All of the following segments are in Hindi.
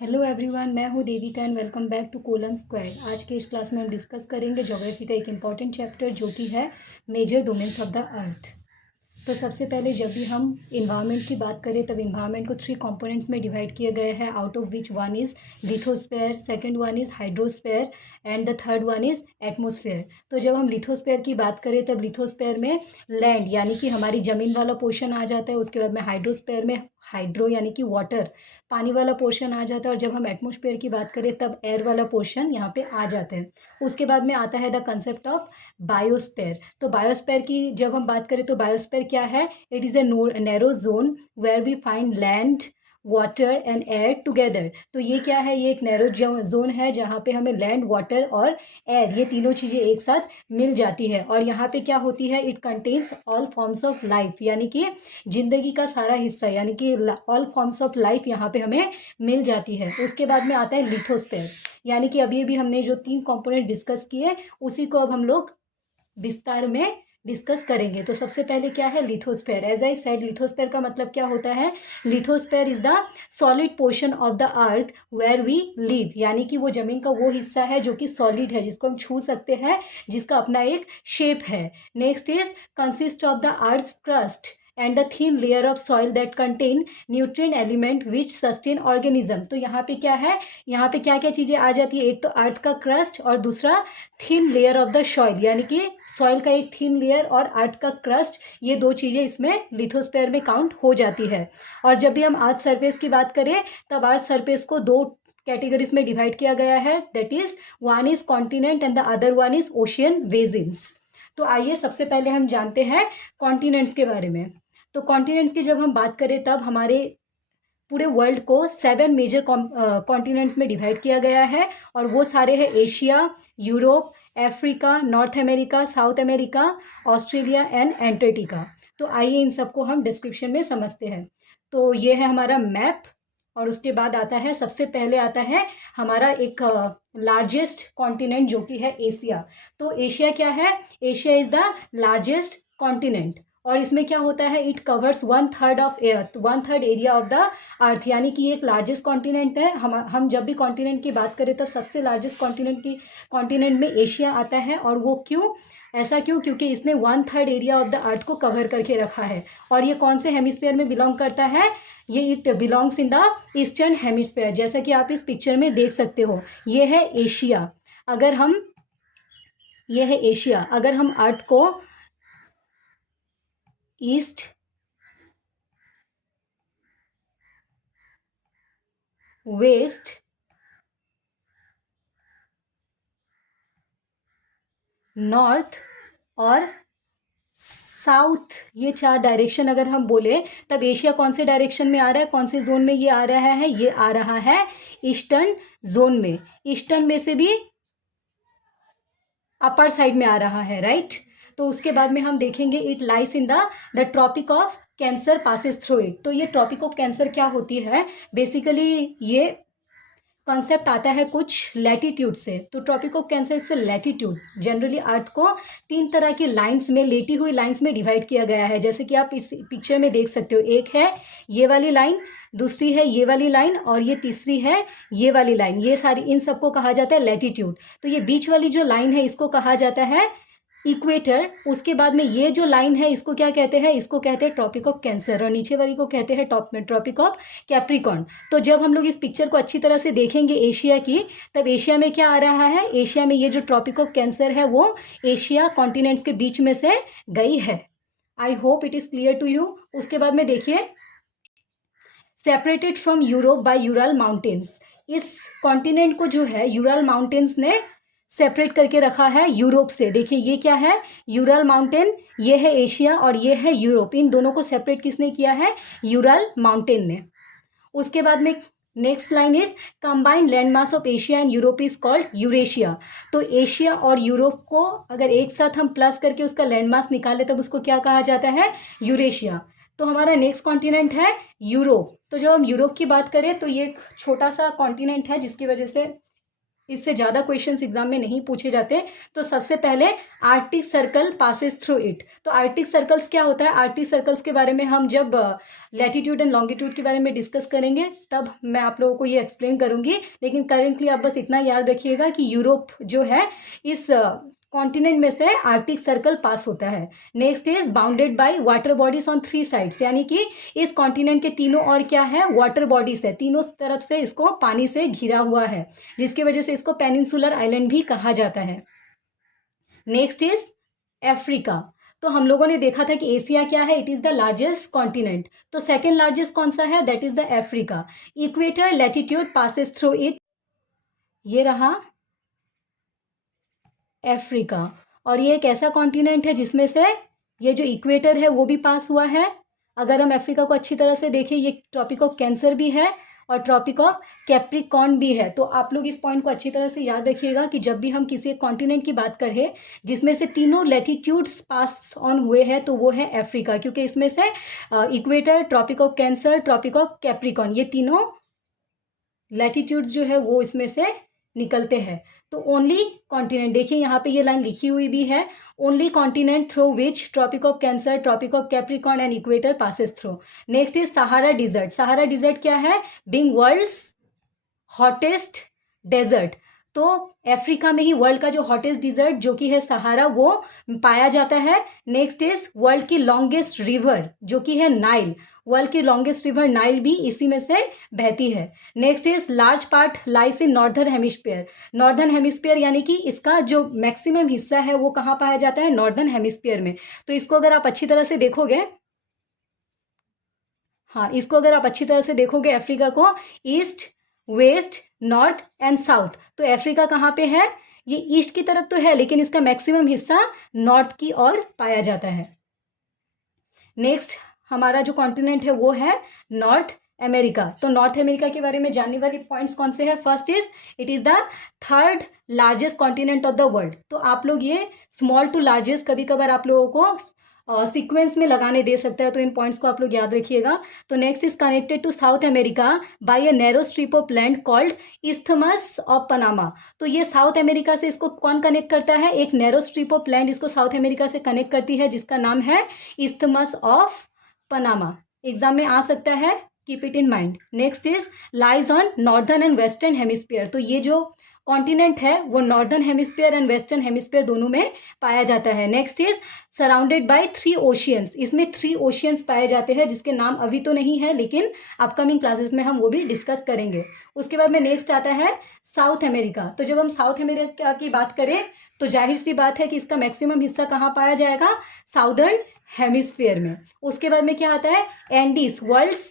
हेलो एवरीवन, मैं हूँ Devika and welcome back to Colon Square. आज के इस क्लास में हम डिस्कस करेंगे ज्योग्राफी का एक इम्पॉर्टेंट चैप्टर जो कि है major domains of the earth. तो सबसे पहले जब भी हम इन्वायरमेंट की बात करें तब इन्वायरमेंट को 3 कंपोनेंट्स में डिवाइड किया गया है, out of which one is lithosphere, second one is hydrosphere and the third one is atmosphere. तो जब हम लिथोस्फेयर की बात करें तब लिथोस्फेयर में लैंड यानी कि हमारी ज़मीन वाला पोर्शन आ जाता है। उसके बाद में हाइड्रोस्फेयर में हाइड्रो यानी कि वाटर, पानी वाला पोर्शन आ जाता है। और जब हम एटमॉस्फेयर की बात करें तब एयर वाला पोर्शन यहाँ पे आ जाता है। उसके बाद में आता है द कंसेप्ट ऑफ बायोस्फेयर। तो बायोस्फेयर की जब हम बात करें तो बायोस्फेयर क्या है? It is a narrow zone where we find land, water and air together. तो ये क्या है? ये एक नैरो जोन है जहाँ पे हमें लैंड, वाटर और एयर, ये तीनों चीज़ें एक साथ मिल जाती है। और यहाँ पे क्या होती है? It contains all forms of life, यानी कि जिंदगी का सारा हिस्सा, यानी कि ऑल फॉर्म्स ऑफ लाइफ यहाँ पे हमें मिल जाती है। उसके बाद में आता है लिथोस्फेयर, यानी कि अभी अभी हमने जो 3 कंपोनेंट डिस्कस किए उसी को अब हम लोग विस्तार में डिस्कस करेंगे। तो सबसे पहले क्या है? Lithosphere. As I said, lithosphere का मतलब क्या होता है? Lithosphere is the solid portion of the earth where we live, यानी कि वो जमीन का वो हिस्सा है जो कि सॉलिड है, जिसको हम छू सकते हैं, जिसका अपना एक शेप है। Next is consist of the earth crust and the thin layer of soil that contain nutrient element which sustain organism. तो यहाँ पे क्या है? यहाँ पे क्या क्या चीज़ें आ जाती है? एक तो अर्थ का क्रस्ट और दूसरा thin layer of the soil, यानी कि सॉइल का एक थिन लेयर और अर्थ का क्रस्ट, ये दो चीज़ें इसमें लिथोस्फेयर में काउंट हो जाती है। और जब भी हम अर्थ सरफेस की बात करें तब अर्थ सरफेस को 2 कैटेगरीज में डिवाइड किया गया है, that is one is continent and the other one is ocean basins. तो आइए सबसे पहले हम जानते हैं कॉन्टिनेंट्स के बारे में। तो कॉन्टिनेंट्स की जब हम बात करें तब हमारे पूरे वर्ल्ड को 7 मेजर कॉन्टिनेंट्स में डिवाइड किया गया है। और वो सारे हैं Asia, Europe, Africa, north America, south America, Australia and Antarctica. तो आइए इन सबको हम डिस्क्रिप्शन में समझते हैं। तो ये है हमारा मैप। और उसके बाद आता है, सबसे पहले आता है हमारा एक लार्जेस्ट कॉन्टिनेंट जो कि है एशिया। तो एशिया क्या है? Asia is the largest continent. और इसमें क्या होता है? It covers 1/3 of earth, 1/3 area of the अर्थ, यानी कि एक लार्जेस्ट कॉन्टिनेंट है। हम जब भी कॉन्टिनेंट की बात करें तब सबसे लार्जेस्ट कॉन्टिनेंट में एशिया आता है। और वो क्यों? ऐसा क्यों? क्योंकि इसने 1/3 एरिया ऑफ द अर्थ को कवर करके रखा है। और ये कौन से हेमिस्फीयर में बिलोंग करता है? ये it belongs in the eastern hemisphere, जैसा कि आप इस पिक्चर में देख सकते हो। ये है एशिया। अगर हम ये है एशिया। अगर हम अर्थ को ईस्ट, वेस्ट, नॉर्थ और साउथ, ये 4 डायरेक्शन अगर हम बोले तब एशिया कौन से डायरेक्शन में आ रहा है? कौन से जोन में ये आ रहा है? ये आ रहा है ईस्टर्न जोन में। ईस्टर्न में से भी अपर साइड में आ रहा है, राइट। तो उसके बाद में हम देखेंगे it lies in the tropic of Cancer passes through it. तो ये ट्रॉपिक ऑफ कैंसर क्या होती है? बेसिकली ये कॉन्सेप्ट आता है कुछ लैटिट्यूड से। तो ट्रॉपिक ऑफ कैंसर से लैटिट्यूड, जनरली अर्थ को 3 तरह की लाइंस में, लेटी हुई लाइंस में डिवाइड किया गया है, जैसे कि आप इस पिक्चर में देख सकते हो। एक है ये वाली लाइन, दूसरी है ये वाली लाइन और ये तीसरी है ये वाली लाइन। ये सारी, इन सबको कहा जाता है लैटिट्यूड। तो ये बीच वाली जो लाइन है इसको कहा जाता है इक्वेटर। उसके बाद में ये जो लाइन है इसको क्या कहते हैं? इसको कहते हैं ट्रॉपिक ऑफ कैंसर। और नीचे वाली को कहते हैं टॉप में ट्रॉपिक ऑफ कैप्रिकॉर्न। तो जब हम लोग इस पिक्चर को अच्छी तरह से देखेंगे एशिया की, तब एशिया में क्या आ रहा है? एशिया में ये जो ट्रॉपिक ऑफ कैंसर है वो एशिया कॉन्टिनेंट्स के बीच में से गई है। I hope it is clear to you. उसके बाद में देखिए, separated from Europe by Ural mountains. इस कॉन्टिनेंट को जो है यूरल माउंटेन्स ने सेपरेट करके रखा है यूरोप से। देखिए ये क्या है? Ural mountain. ये है एशिया और ये है यूरोप। इन दोनों को सेपरेट किसने किया है? यूरल माउंटेन ने। उसके बाद में next line is combined land mass of Asia and Europe is called Eurasia. तो एशिया और यूरोप को अगर एक साथ हम प्लस करके उसका लैंड मास निकाले तब उसको क्या कहा जाता है? यूरेशिया। तो हमारा नेक्स्ट कॉन्टिनेंट है यूरोप। तो जब हम यूरोप की बात करें तो ये एक छोटा सा कॉन्टिनेंट है जिसकी वजह से इससे ज़्यादा क्वेश्चंस एग्जाम में नहीं पूछे जाते। तो सबसे पहले Arctic circle passes through it. तो आर्कटिक सर्कल्स क्या होता है? आर्कटिक सर्कल्स के बारे में हम जब लैटिट्यूड एंड लॉन्गिट्यूड के बारे में डिस्कस करेंगे तब मैं आप लोगों को ये एक्सप्लेन करूंगी। लेकिन करेंटली आप बस इतना याद रखिएगा कि यूरोप जो है इस कॉन्टिनेंट में से आर्कटिक सर्कल पास होता है। Next is bounded by water bodies on 3 sides, यानी कि इस कॉन्टिनेंट के तीनों और क्या है? वाटर बॉडीज है, तीनों तरफ से इसको पानी से घिरा हुआ है, जिसकी वजह से इसको पेनिनसुलर आइलैंड भी कहा जाता है। Next is Africa. तो हम लोगों ने देखा था कि एशिया क्या है? It is the largest continent. तो सेकेंड लार्जेस्ट कौन सा है? That is the Africa. Equator latitude passes through it, ये रहा अफ्रीका। और ये एक ऐसा कॉन्टिनेंट है जिसमें से ये जो इक्वेटर है वो भी पास हुआ है। अगर हम अफ्रीका को अच्छी तरह से देखें, ये ट्रॉपिक ऑफ कैंसर भी है और ट्रॉपिक ऑफ कैप्रिकॉर्न भी है। तो आप लोग इस पॉइंट को अच्छी तरह से याद रखिएगा कि जब भी हम किसी एक कॉन्टिनेंट की बात करें जिसमें से तीनों लैटिट्यूड्स पास ऑन हुए हैं तो वो है अफ्रीका, क्योंकि इसमें से equator, tropic of Cancer, tropic of Capricorn, ये तीनों लैटिट्यूड्स जो है वो इसमें से निकलते हैं। तो ओनली कॉन्टिनेंट, देखिए यहाँ पे ये लाइन लिखी हुई भी है, only continent through which tropic of Cancer, tropic of Capricorn and equator passes through. Next is Sahara desert. Sahara desert क्या है? Being world's hottest desert. तो अफ्रीका में ही वर्ल्ड का जो हॉटेस्ट डिजर्ट जो कि है सहारा, वो पाया जाता है। नेक्स्ट इज वर्ल्ड की लॉन्गेस्ट रिवर जो कि है नाइल। वर्ल्ड की लॉन्गेस्ट रिवर नाइल भी इसी में से बहती है। Next is large part lies in northern hemisphere. Northern hemisphere यानी कि इसका जो मैक्सिमम हिस्सा है वो कहाँ पाया जाता है? नॉर्दर्न हेमिस्फीयर में। तो इसको अगर आप अच्छी तरह से देखोगे, हाँ, इसको अगर आप अच्छी तरह से देखोगे अफ्रीका को, east, west, north and south. तो अफ्रीका कहाँ पे है? ये ईस्ट की तरफ तो है लेकिन इसका मैक्सिमम हिस्सा नॉर्थ की ओर पाया जाता है। नेक्स्ट हमारा जो कॉन्टिनेंट है वो है नॉर्थ अमेरिका। तो नॉर्थ अमेरिका के बारे में जानने वाले पॉइंट्स कौन से हैं? First is it is the third largest continent of the world. तो आप लोग ये स्मॉल टू लार्जेस्ट कभी कभार आप लोगों को सीक्वेंस में लगाने दे सकता है, तो इन पॉइंट्स को आप लोग याद रखिएगा। तो next is connected to South America by a narrow strip of land called isthmus of Panama. तो ये साउथ अमेरिका से इसको कौन कनेक्ट करता है? एक नैरो स्ट्रिप ऑफ लैंड इसको साउथ अमेरिका से कनेक्ट करती है जिसका नाम है इस्थमस ऑफ पनामा। एग्जाम में आ सकता है, keep it in mind. Next is lies on northern and western hemisphere. तो ये जो कॉन्टिनेंट है वो northern hemisphere and western hemisphere दोनों में पाया जाता है। Next is surrounded by 3 oceans. इसमें 3 ओशियंस पाए जाते हैं जिसके नाम अभी तो नहीं है लेकिन अपकमिंग क्लासेस में हम वो भी डिस्कस करेंगे। उसके बाद में नेक्स्ट आता है साउथ अमेरिका। तो जब हम साउथ अमेरिका की बात करें तो जाहिर सी बात है कि इसका मैक्सिमम हिस्सा कहाँ पाया जाएगा? साउदर्न हेमिस्फीयर में। उसके बाद में क्या आता है? Andes, world's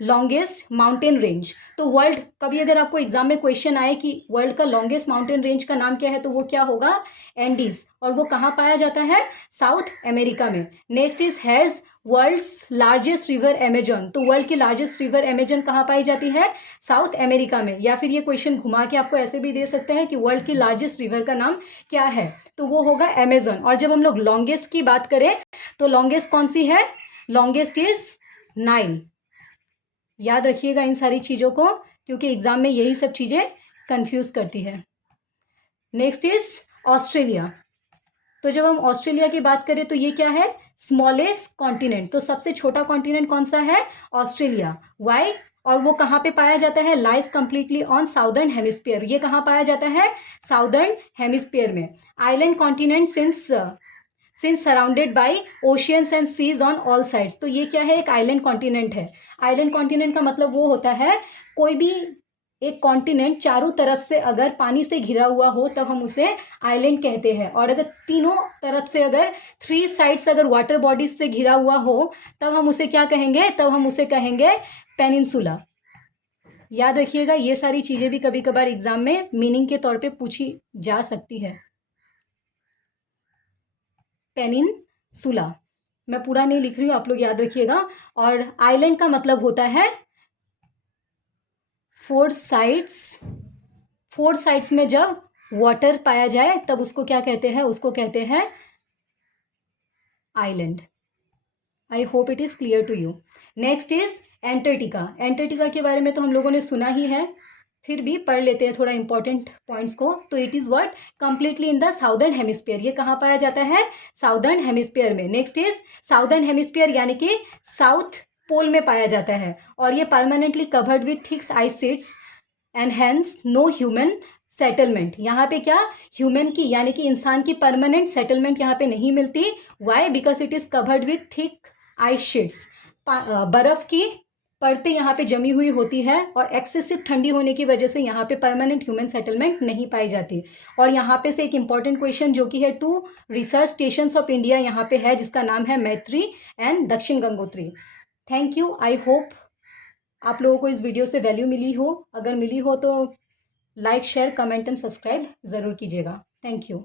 longest mountain range. तो वर्ल्ड, कभी अगर आपको एग्जाम में क्वेश्चन आए कि वर्ल्ड का लॉन्गेस्ट माउंटेन रेंज का नाम क्या है तो वो क्या होगा? एंडीज। और वो कहाँ पाया जाता है? साउथ अमेरिका में। Next is has world's largest river Amazon. तो वर्ल्ड की लार्जेस्ट रिवर अमेजन कहाँ पाई जाती है? साउथ अमेरिका में। या फिर ये क्वेश्चन घुमा के आपको ऐसे भी दे सकते हैं कि वर्ल्ड की लार्जेस्ट रिवर का नाम क्या है, तो वो होगा अमेजन। और जब हम लोग लॉन्गेस्ट की बात करें तो लॉन्गेस्ट कौन सी है? Longest is Nile. याद रखिएगा इन सारी चीज़ों को क्योंकि एग्जाम में यही सब चीज़ें कंफ्यूज करती है। Next is Australia. तो जब हम ऑस्ट्रेलिया की बात करें तो ये क्या है? Smallest continent. तो सबसे छोटा कॉन्टिनेंट कौन सा है? ऑस्ट्रेलिया। वाई? और वो कहाँ पे पाया जाता है? Lies completely on southern hemisphere. ये कहाँ पाया जाता है? साउदर्न हेमिस्फीयर में। Island continent since surrounded by oceans and seas on all sides. तो ये क्या है? एक आइलैंड कॉन्टिनेंट है। आइलैंड कॉन्टिनेंट का मतलब वो होता है कोई भी एक कॉन्टिनेंट चारों तरफ से अगर पानी से घिरा हुआ हो तब हम उसे आइलैंड कहते हैं। और अगर तीनों तरफ से अगर 3 साइड्स अगर वाटर बॉडीज से घिरा हुआ हो तब हम उसे क्या कहेंगे? तब हम उसे कहेंगे पेनिनसुला। याद रखिएगा ये सारी चीज़ें भी कभी कभार एग्जाम में मीनिंग के तौर पे पूछी जा सकती है। पेनिनसुला, मैं पूरा नहीं लिख रही हूँ, आप लोग याद रखिएगा। और आइलैंड का मतलब होता है 4 साइड्स। 4 साइड्स में जब वाटर पाया जाए तब उसको क्या कहते हैं? उसको कहते हैं island. I hope it is clear to you. Next is Antarctica. Antarctica के बारे में तो हम लोगों ने सुना ही है। फिर भी पढ़ लेते हैं थोड़ा इंपॉर्टेंट पॉइंट्स को। तो it is what, completely in the southern hemisphere. ये कहाँ पाया जाता है? साउदर्न हेमिस्फीयर में। नेक्स्ट इज साउदर्न हेमिस्फीयर यानी कि साउथ पोल में पाया जाता है, और ये permanently covered with thick ice sheets and hence no human settlement. यहाँ पे क्या, ह्यूमन की यानी कि इंसान की परमानेंट सेटलमेंट यहाँ पे नहीं मिलती। Why? Because it is covered with thick ice sheets. बर्फ की परतें यहाँ पे जमी हुई होती है, और एक्सेसिव ठंडी होने की वजह से यहाँ पे परमानेंट ह्यूमन सेटलमेंट नहीं पाई जाती। और यहाँ पे से एक इंपॉर्टेंट क्वेश्चन जो कि है 2 रिसर्च स्टेशंस ऑफ इंडिया यहाँ पे है, जिसका नाम है मैत्री एंड दक्षिण Gangotri. Thank you. I hope आप लोगों को इस वीडियो से वैल्यू मिली हो। अगर मिली हो तो like, share, comment and subscribe ज़रूर कीजिएगा। Thank you.